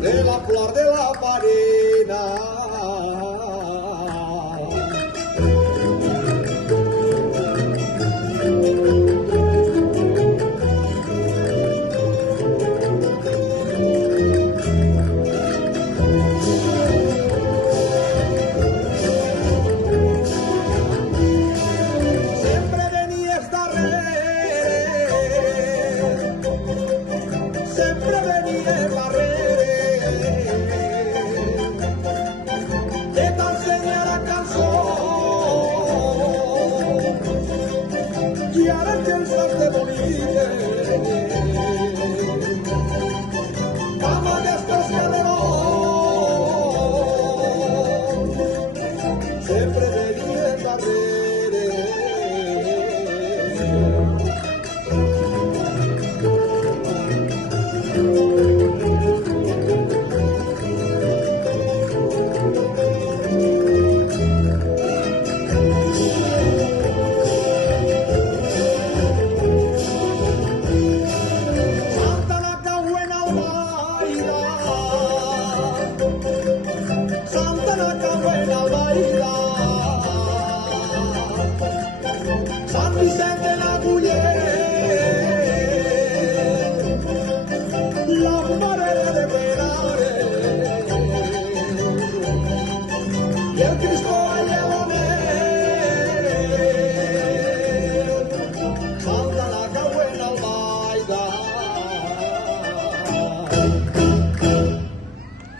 de la flor de la marina. Sempre venía la red de tan señora canción y ahora que el sol de morir vamos de estos guerreros siempre venía la red. San Vicente la Guller, la marera de Penares y el Cristo